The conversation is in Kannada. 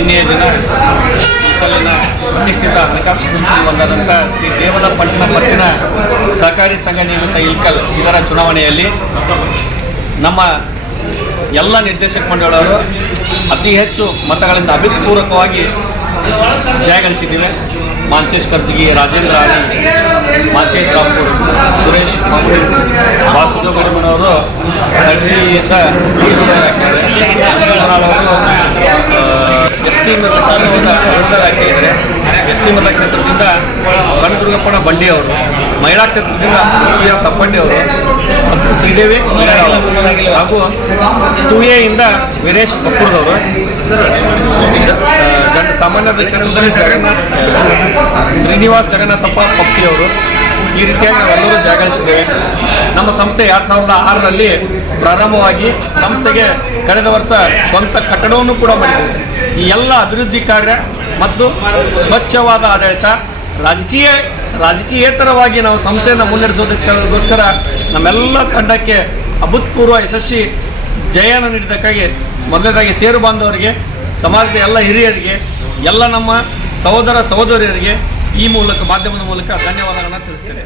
ನಿನ್ನೆಯ ದಿನ ಇಲ್ಲಿನ ಪ್ರತಿಷ್ಠಿತ ಹಣಕಾಸು ಸಂಸ್ಥೆ ಒಂದಾದಂಥ ಶ್ರೀ ದೇವಲಪಟ್ಟಣ ಪತ್ತಿನ ಸಹಕಾರಿ ಸಂಘ ನಿಯಮಿತ ಇಲ್ಕಲ್ ಇದರ ಚುನಾವಣೆಯಲ್ಲಿ ನಮ್ಮ ಎಲ್ಲ ನಿರ್ದೇಶಕ ಮಂಡಳಿಯವರು ಅತಿ ಹೆಚ್ಚು ಮತಗಳಿಂದ ಅಭಿಪೂರ್ವಕವಾಗಿ ಜಯಗಳಿಸಿದ್ದೇವೆ. ಮಾಂತೇಶ್ ಕರ್ಜಗಿ, ರಾಜೇಂದ್ರ ಆಡಿ, ಮಾಂತೇಶ್ ರಾವ್ಪುರ್, ಸುರೇಶ್ ಮಾಮೂಲಿ, ವಾಸುದೇವ್ ಗಡಿಮನವರು ಅಗ್ನಿಯಿಂದ ಎಸ್ ಟಿ ಹಾಕಿದ್ದಾರೆ. ಎಸ್ ಟಿ ಮತಕ್ಷೇತ್ರದಿಂದ ಕನಕದುರ್ಗಪ್ಪನ ಬಂಡಿ ಅವರು, ಮಹಿಳಾ ಕ್ಷೇತ್ರದಿಂದ ಶ್ರೀ ಸಪ್ಪಂಡಿ ಅವರು ಮತ್ತು ಶ್ರೀದೇವಿ ಹಾಗೂ 2A ಇಂದ ವೀರೇಶ್ ಕಪ್ಪೂರ್ದವರು, ಸಾಮಾನ್ಯ ಕ್ಷೇತ್ರದಲ್ಲಿ ಶ್ರೀನಿವಾಸ್ ಜಗನ್ನಾಥಪ್ಪ ಪಪ್ಪಿಯವರು. ಈ ರೀತಿಯಾಗಿ ನಾವೆಲ್ಲರೂ ಜಯಗಳಿಸಿದ್ದೇವೆ. ನಮ್ಮ ಸಂಸ್ಥೆ 2006ರಲ್ಲಿ ಪ್ರಾರಂಭವಾಗಿ ಸಂಸ್ಥೆಗೆ ಕಳೆದ ವರ್ಷ ಸ್ವಂತ ಕಟ್ಟಡವನ್ನು ಕೂಡ ಮಾಡಿದ್ದೇವೆ. ಈ ಎಲ್ಲ ಅಭಿವೃದ್ಧಿ ಕಾರ್ಯ ಮತ್ತು ಸ್ವಚ್ಛವಾದ ಆಡಳಿತ, ರಾಜಕೀಯೇತರವಾಗಿ ನಾವು ಸಂಸ್ಥೆಯನ್ನು ಮುನ್ನಡೆಸೋದಕ್ಕೋಸ್ಕರ ನಮ್ಮೆಲ್ಲ ತಂಡಕ್ಕೆ ಅಭೂತಪೂರ್ವ ಯಶಸ್ವಿ ಜಯನ ನೀಡಿದ್ದಕ್ಕಾಗಿ ಮೊದಲನೇದಾಗಿ ಸೇರು ಬಾಂಧವರಿಗೆ, ಸಮಾಜದ ಎಲ್ಲ ಹಿರಿಯರಿಗೆ, ಎಲ್ಲ ನಮ್ಮ ಸಹೋದರ ಸಹೋದರಿಯರಿಗೆ ಈ ಮೂಲಕ ಮಾಧ್ಯಮದ ಮೂಲಕ ಧನ್ಯವಾದಗಳನ್ನು ತಿಳಿಸ್ತೇನೆ.